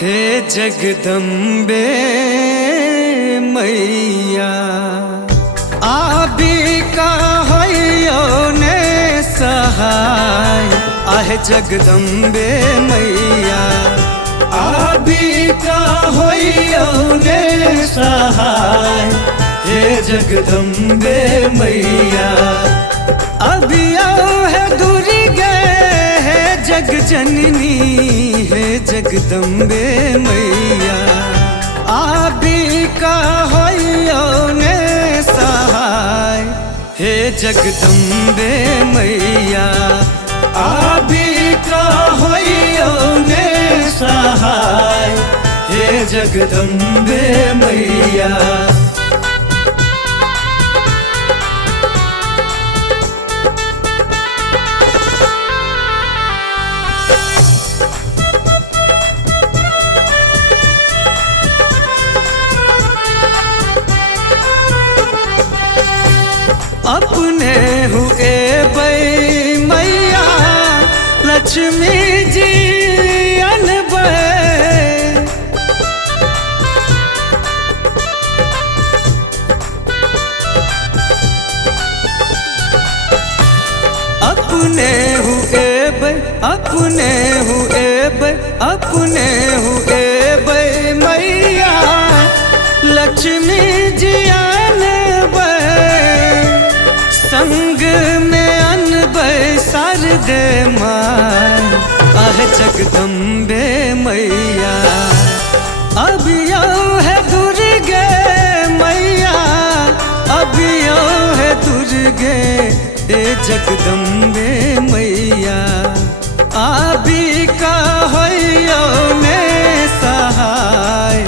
हे जगदम्बे मैया आबी का होइयो ने सहाय। आहे जगदम्बे मैया आबी का होइयो ने सहाय। हे जगदम्बे मैया अभी आओ है दूरी गए है जग जननी। है जगदम्बे मैया आबी का होइयो ने सहाय। हे जगदम्बे मैया आबी का होइयो ने सहाय। हे जगदम्बे मैया अपने हुए बई मैया लक्ष्मी जी अनबे। अपने हुए बई अपने हुए बई अपने हुए बई मैया लक्ष्मी जी अनबे। संग में अनबे शारदे माय। आहे जगदम्बे मैया अभियो है दुर्गे मैया अभियो है दुर्गे। हे जगदम्बे मैया आबी का होइयो ने सहाय।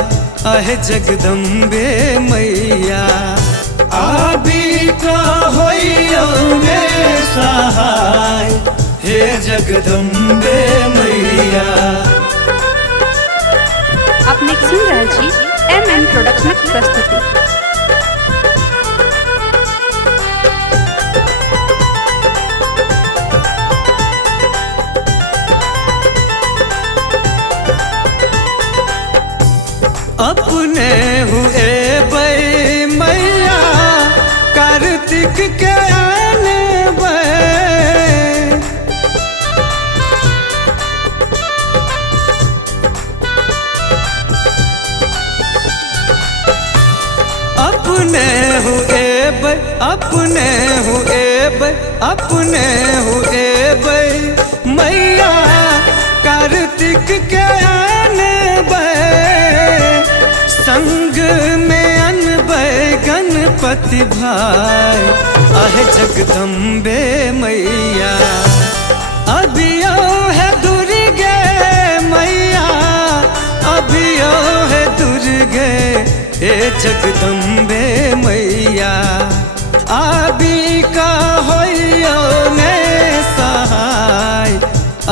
आहे जगदम्बे मैया आबी का होइयो ने सहाय। हे जगदम्बे मैया अपने सुन रहल छी एमएन प्रोडक्शनक प्रस्तुति। अपने हुए बई मैया कार्तिक के अनबे। अपने हुए बई अपने हुए बई अपने हुए बई मैया कार्तिक के अनबे। संग में अनबे गणपति भाई। आहे जगदम्बे मैया अभियो है दुर्गे मैया अभियो है दुर्गे। हे जगदम्बे मैया आबी का होइयो ने सहाय।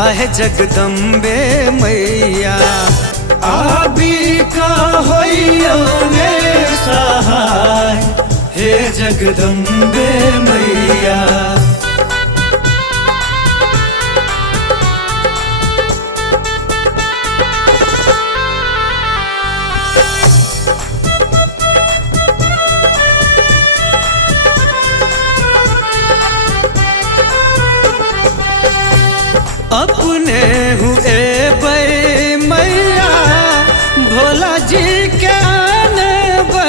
आहे जगदम्बे मैया आबी का होइयो ने सहाय। हे जगदम्बे मैया अपने हुए बई मैया भोला जी के अनबे।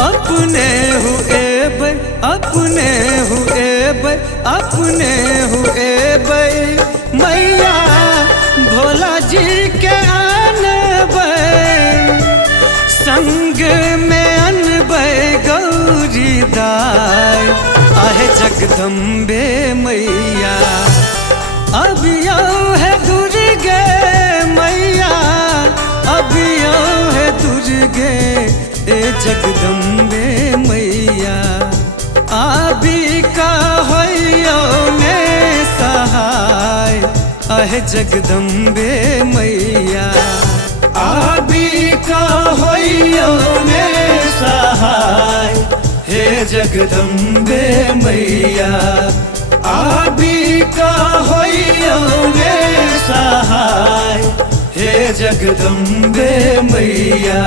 अपने हुए बई अपने हुए बई अपने हुए बई मैया भोला जी के अनबे। संग में अनबे गौरी दाय। आहे जगदम्बे मैया अभियो है दुर्गे मैया अभियो है दुर्गे। हे जगदम्बे मैया आबी का होइयो ने सहाय। आहे जगदम्बे मैया आबी का होइयो ने सहाय। हे जगदम्बे मैया आबी का होइया में सहाय। हे जगदम्बे मैया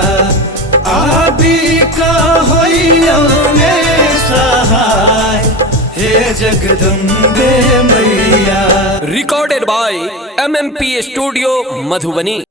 आबी का होइया में सहाय। हे जगदम्बे मैया। Recorded by MMP studio Madhubani.